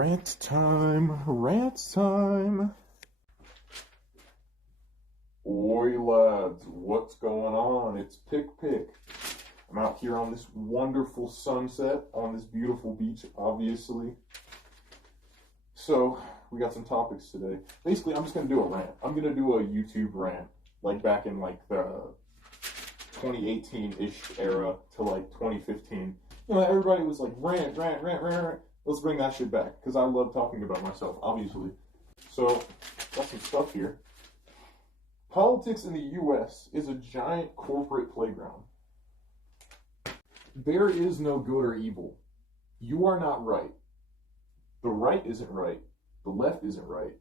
Rant time, rant time. Oi lads, what's going on? It's Pick. I'm out here on this wonderful sunset on this beautiful beach, obviously. So, we got some topics today. Basically, I'm just going to do a rant. I'm going to do a YouTube rant, like back in like the 2018-ish era to like 2015. You know, everybody was like, rant. Let's bring that shit back, because I love talking about myself, obviously. So, got some stuff here. Politics in the U.S. is a giant corporate playground. There is no good or evil. You are not right. The right isn't right. The left isn't right.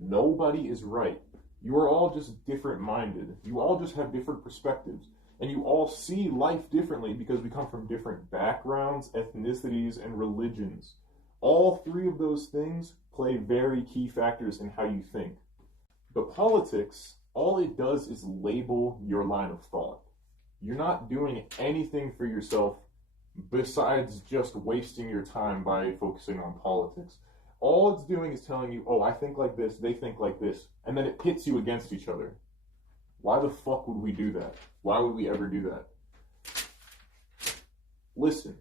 Nobody is right. You are all just different-minded. You all just have different perspectives. And you all see life differently because we come from different backgrounds, ethnicities, and religions. All three of those things play very key factors in how you think. But politics, all it does is label your line of thought. You're not doing anything for yourself besides just wasting your time by focusing on politics. All it's doing is telling you, oh, I think like this, they think like this, and then it pits you against each other. Why the fuck would we do that? Why would we ever do that? Listen,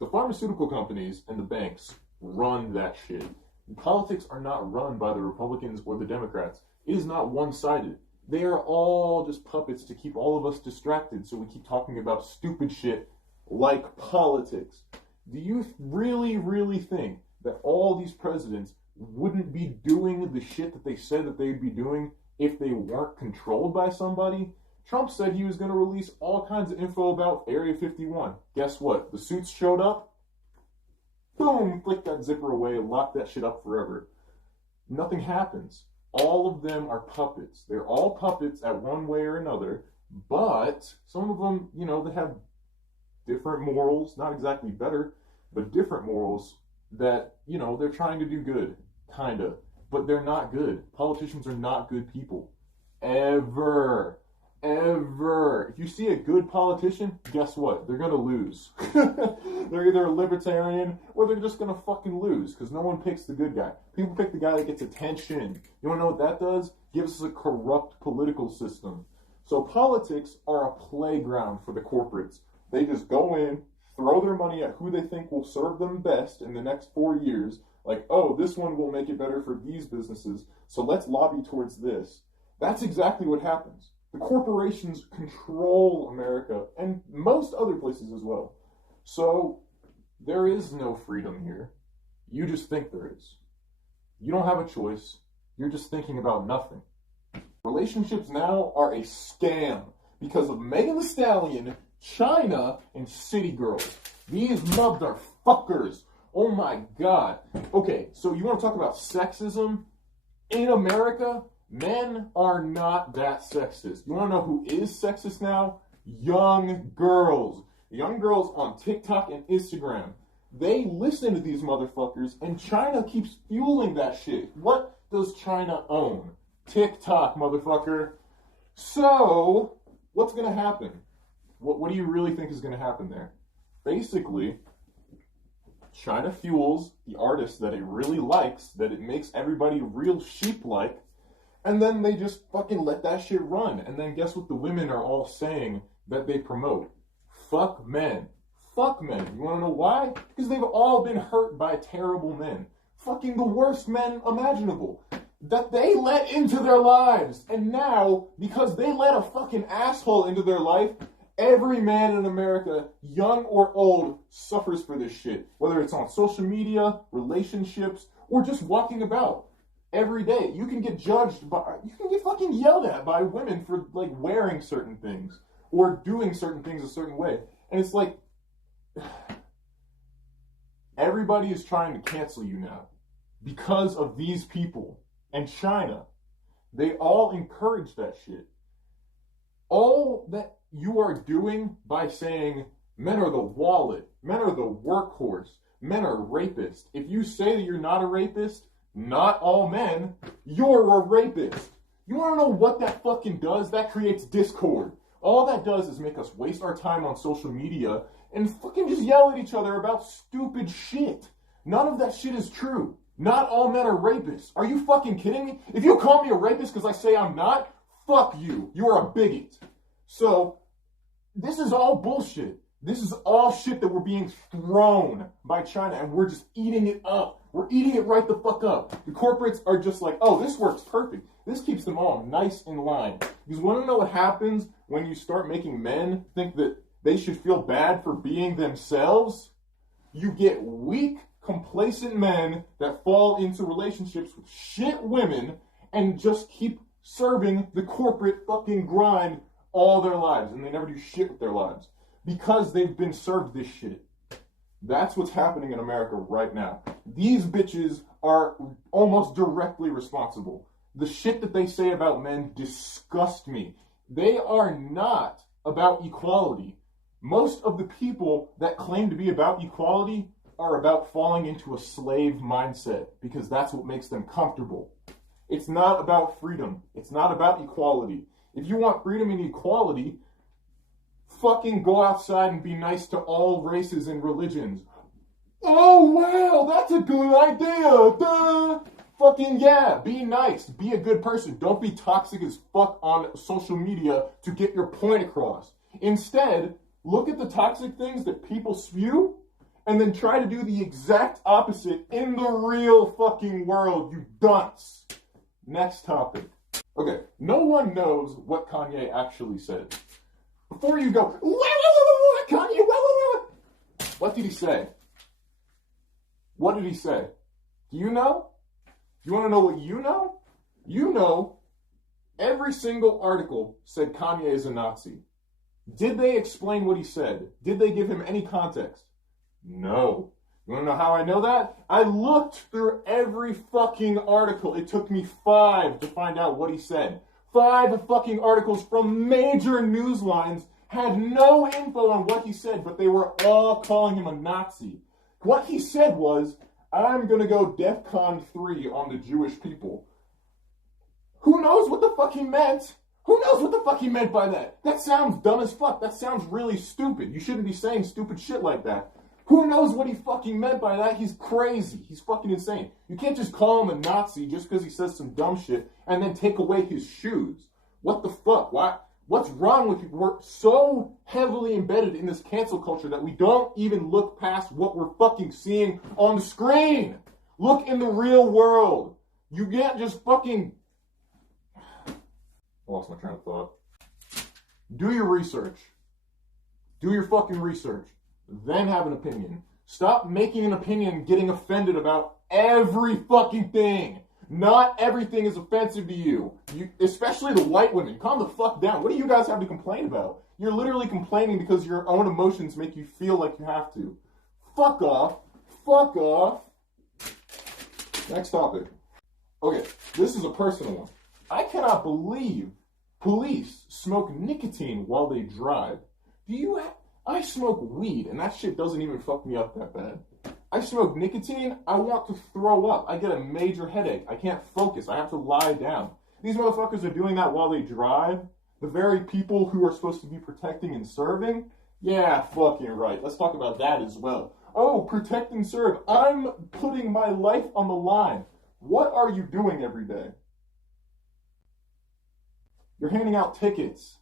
the pharmaceutical companies and the banks run that shit. Politics are not run by the Republicans or the Democrats. It is not one-sided. They are all just puppets to keep all of us distracted, so we keep talking about stupid shit like politics. Do you really think that all these presidents wouldn't be doing the shit that they said that they'd be doing if they weren't controlled by somebody? Trump said he was going to release all kinds of info about Area 51. Guess what? The suits showed up. Boom! Flick that zipper away, lock that shit up forever. Nothing happens. All of them are puppets. They're all puppets at one way or another, but some of them, you know, they have different morals, not exactly better, but different morals that, you know, they're trying to do good, kinda, but they're not good. Politicians are not good people. Ever. If you see a good politician, guess what? They're gonna lose. They're either a libertarian or they're just gonna fucking lose because no one picks the good guy. People pick the guy that gets attention. You wanna know what that does? Gives us a corrupt political system. So politics are a playground for the corporates. They just go in, throw their money at who they think will serve them best in the next 4 years. Like, oh, this one will make it better for these businesses, so let's lobby towards this. That's exactly what happens. The corporations control America and most other places as well. So there is no freedom here. You just think there is. You don't have a choice. You're just thinking about nothing. Relationships now are a scam because of Megan Thee Stallion, China, and City Girls. These motherfuckers. Oh my God. Okay, so you want to talk about sexism in America? Men are not that sexist. You want to know who is sexist now? Young girls. Young girls on TikTok and Instagram. They listen to these motherfuckers, and China keeps fueling that shit. What does China own? TikTok, motherfucker. So, what's going to happen? What do you really think is going to happen there? Basically, China fuels the artists that it really likes, that it makes everybody real sheep-like, and then they just fucking let that shit run. And then guess what the women are all saying that they promote? Fuck men. Fuck men. You want to know why? Because they've all been hurt by terrible men. Fucking the worst men imaginable. That they let into their lives. And now, because they let a fucking asshole into their life, every man in America, young or old, suffers for this shit. Whether it's on social media, relationships, or just walking about. Every day, you can get fucking yelled at by women for, like, wearing certain things or doing certain things a certain way. And it's like, everybody is trying to cancel you now because of these people. And China, they all encourage that shit. All that you are doing by saying men are the wallet, men are the workhorse, men are rapists. If you say that you're not a rapist, not all men, you're a rapist. You want to know what that fucking does? That creates discord. All that does is make us waste our time on social media and fucking just yell at each other about stupid shit. None of that shit is true. Not all men are rapists. Are you fucking kidding me? If you call me a rapist because I say I'm not, fuck you. You are a bigot. So, this is all bullshit. This is all shit that we're being thrown by China, and we're just eating it up. We're eating it right the fuck up. The corporates are just like, oh, this works perfect. This keeps them all nice in line. Because want to know what happens when you start making men think that they should feel bad for being themselves? You get weak, complacent men that fall into relationships with shit women and just keep serving the corporate fucking grind all their lives, and they never do shit with their lives because they've been served this shit. That's what's happening in America right now. These bitches are almost directly responsible. The shit that they say about men disgust me. They are not about equality. Most of the people that claim to be about equality are about falling into a slave mindset because that's what makes them comfortable. It's not about freedom. It's not about equality. If you want freedom and equality, fucking go outside and be nice to all races and religions. Oh, wow, that's a good idea. Duh. Fucking yeah, be nice. Be a good person. Don't be toxic as fuck on social media to get your point across. Instead, look at the toxic things that people spew and then try to do the exact opposite in the real fucking world, you dunce. Next topic. Okay, no one knows what Kanye actually said. Before you go, Kanye, what did he say? What did he say? Do you know? You want to know what you know? You know, every single article said Kanye is a Nazi. Did they explain what he said? Did they give him any context? No. You want to know how I know that? I looked through every fucking article. It took me 5 to find out what he said. 5 fucking articles from major news lines had no info on what he said, but they were all calling him a Nazi. What he said was, I'm going to go DEFCON 3 on the Jewish people. Who knows what the fuck he meant? Who knows what the fuck he meant by that? That sounds dumb as fuck. That sounds really stupid. You shouldn't be saying stupid shit like that. Who knows what he fucking meant by that? He's crazy. He's fucking insane. You can't just call him a Nazi just because he says some dumb shit and then take away his shoes. What the fuck? What's wrong with you? We're so heavily embedded in this cancel culture that we don't even look past what we're fucking seeing on the screen. Look in the real world. You can't just fucking... I lost my train of thought. Do your research. Do your fucking research. Then have an opinion. Stop making an opinion and getting offended about every fucking thing. Not everything is offensive to you. Especially the white women. Calm the fuck down. What do you guys have to complain about? You're literally complaining because your own emotions make you feel like you have to. Fuck off. Fuck off. Next topic. Okay, this is a personal one. I cannot believe police smoke nicotine while they drive. I smoke weed, and that shit doesn't even fuck me up that bad. I smoke nicotine, I want to throw up. I get a major headache. I can't focus. I have to lie down. These motherfuckers are doing that while they drive. The very people who are supposed to be protecting and serving. Yeah, fucking right. Let's talk about that as well. Oh, protect and serve. I'm putting my life on the line. What are you doing every day? You're handing out tickets.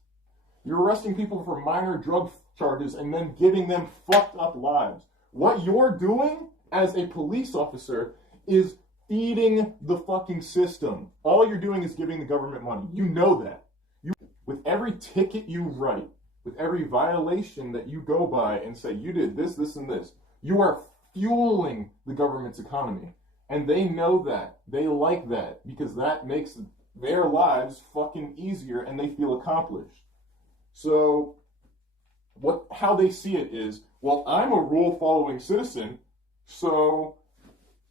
You're arresting people for minor drug charges and then giving them fucked up lives. What you're doing as a police officer is feeding the fucking system. All you're doing is giving the government money. You know that. With every ticket you write, with every violation that you go by and say, you did this, this, and this, you are fueling the government's economy. And they know that. They like that because that makes their lives fucking easier and they feel accomplished. So, how they see it is, well, I'm a rule-following citizen, so,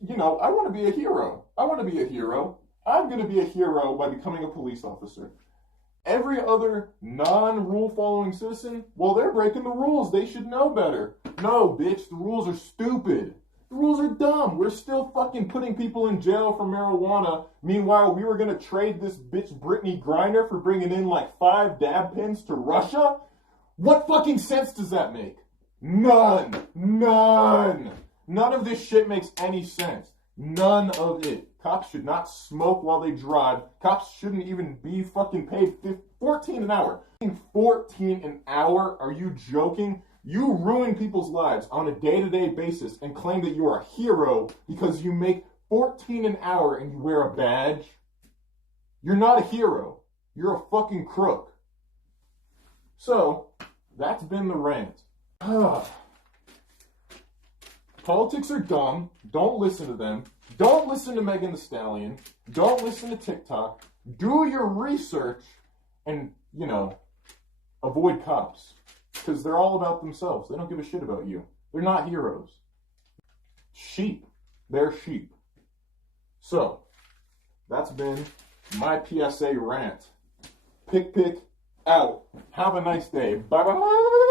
I want to be a hero. I want to be a hero. I'm going to be a hero by becoming a police officer. Every other non-rule-following citizen, well, they're breaking the rules. They should know better. No, bitch, the rules are stupid. The rules are dumb. We're still fucking putting people in jail for marijuana. Meanwhile, we were going to trade this bitch Brittany Griner for bringing in like 5 dab pens to Russia? What fucking sense does that make? None. None of this shit makes any sense. None of it. Cops should not smoke while they drive. Cops shouldn't even be fucking paid $14 an hour. $14 an hour? Are you joking? You ruin people's lives on a day-to-day basis and claim that you are a hero because you make $14 an hour and you wear a badge? You're not a hero. You're a fucking crook. So, that's been the rant. Politics are dumb. Don't listen to them. Don't listen to Megan Thee Stallion. Don't listen to TikTok. Do your research and, avoid cops. Because they're all about themselves. They don't give a shit about you. They're not heroes. Sheep. They're sheep. So, that's been my PSA rant. Pick out. Have a nice day. Bye-bye.